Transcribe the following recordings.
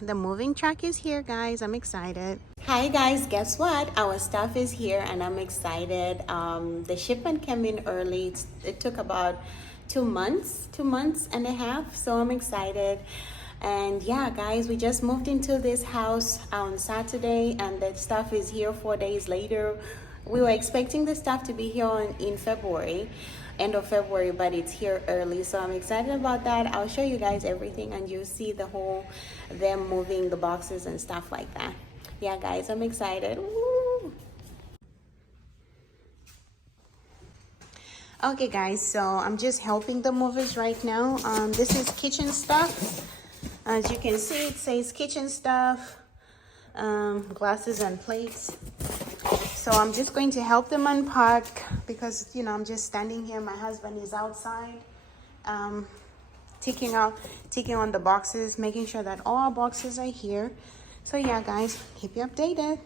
The moving truck is here, guys. I'm excited. Hi guys, guess what? Our stuff is here and I'm excited. The shipment came in early. It took about 2 months and a half, so I'm excited. And yeah, guys, we just moved into this house on Saturday and the stuff is here 4 days later. We were expecting the stuff to be here in February, end of February, but it's here early, so I'm excited about that. I'll show you guys everything and you'll see the whole them moving the boxes and stuff like that. Yeah guys, I'm excited. Woo! Okay guys, so I'm just helping the movers right now. This is kitchen stuff. As you can see, it says kitchen stuff, glasses and plates. So I'm just going to help them unpack because, you know, I'm just standing here. My husband is outside, taking on the boxes, making sure that all our boxes are here. So yeah, guys, keep you updated.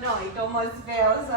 No, it almost fails.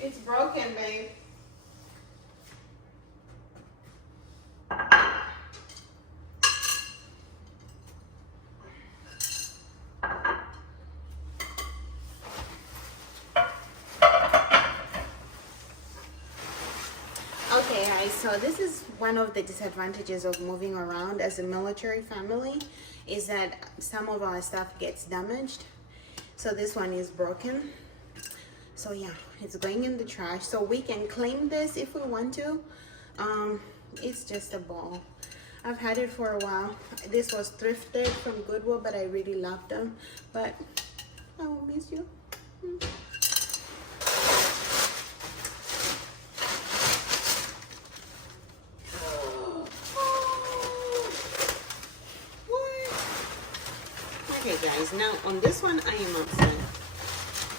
It's broken, babe. Okay guys, so this is one of the disadvantages of moving around as a military family, is that some of our stuff gets damaged. So this one is broken. So yeah, it's going in the trash. So we can claim this if we want to. It's just a ball. I've had it for a while. This was thrifted from Goodwill, but I really love them. But I will miss you. Okay guys, now on this one I am upset.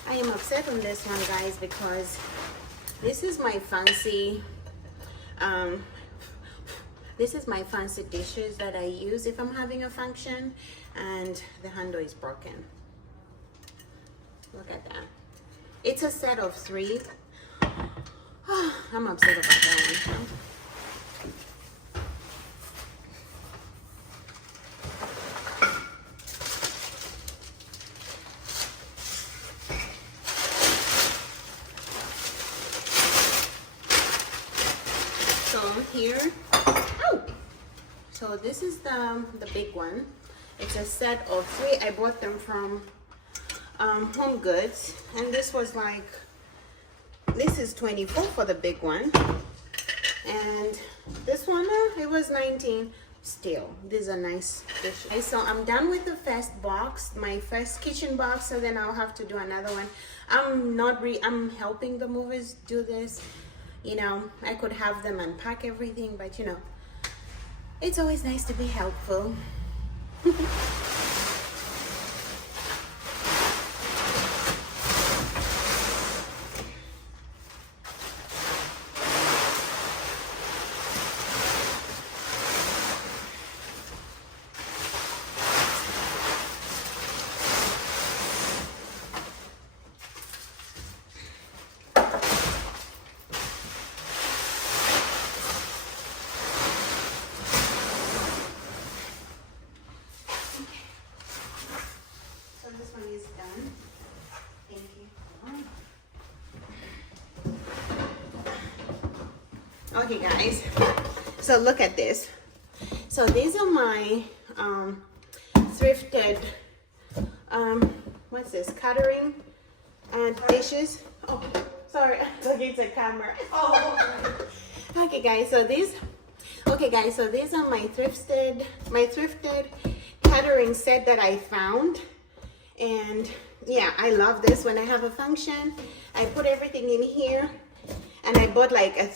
I am upset on this one, guys, because this is my fancy dishes that I use if I'm having a function, and the handle is broken. Look at that. It's a set of 3. I'm upset about that one. Here, so this is the big one. It's a set of 3. I bought them from Home Goods, and this was like, this is 24 for the big one, and this one it was 19. Still, these are nice dishes. Okay, so I'm done with the first box, my first kitchen box, so then I'll have to do another one. I'm helping the movers do this. You know, I could have them unpack everything, but you know, it's always nice to be helpful. Okay guys, so look at this. So these are my thrifted what's this, catering dishes. Oh sorry, I'm talking to camera. Oh okay guys, so these are my thrifted catering set that I found. And yeah, I love this. When I have a function, I put everything in here. And I bought like a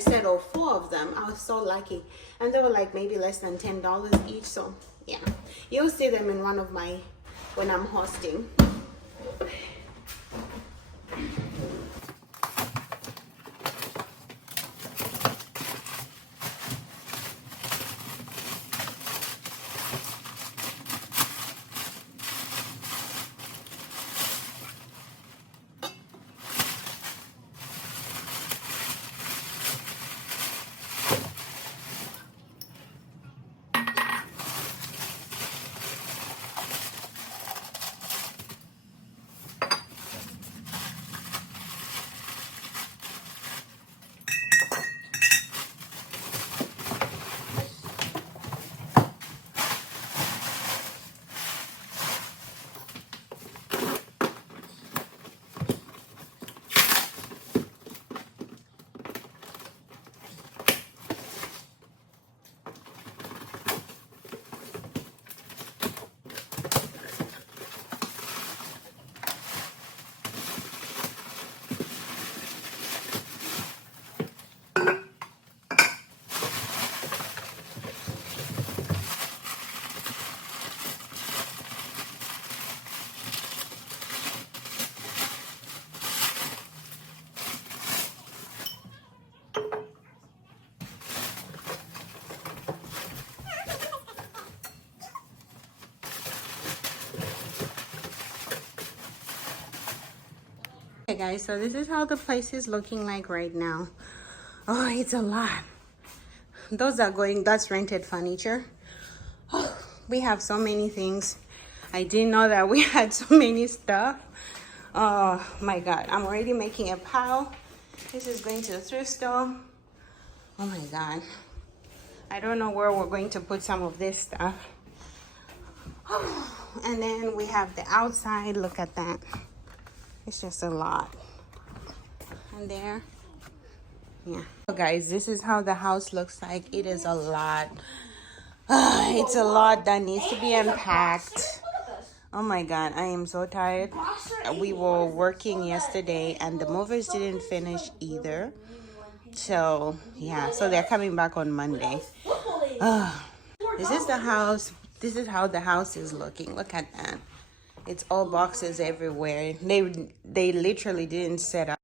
set of 4 of them. I was so lucky. And they were like maybe less than $10 each. So yeah, you'll see them in one of my, when I'm hosting. Okay guys, so this is how the place is looking like right now. Oh, it's a lot. That's rented furniture. Oh, we have so many things. I didn't know that we had so many stuff. Oh my God, I'm already making a pile. This is going to the thrift store. Oh my God. I don't know where we're going to put some of this stuff. Oh, and then we have the outside. Look at that. It's just a lot. And there. Yeah. So guys, this is how the house looks like. It is a lot. It's a lot that needs to be unpacked. Oh my god, I am so tired. We were working yesterday and the movers didn't finish either. So yeah, so they're coming back on Monday. This is the house. This is how the house is looking. Look at that. It's all boxes everywhere. They literally didn't set up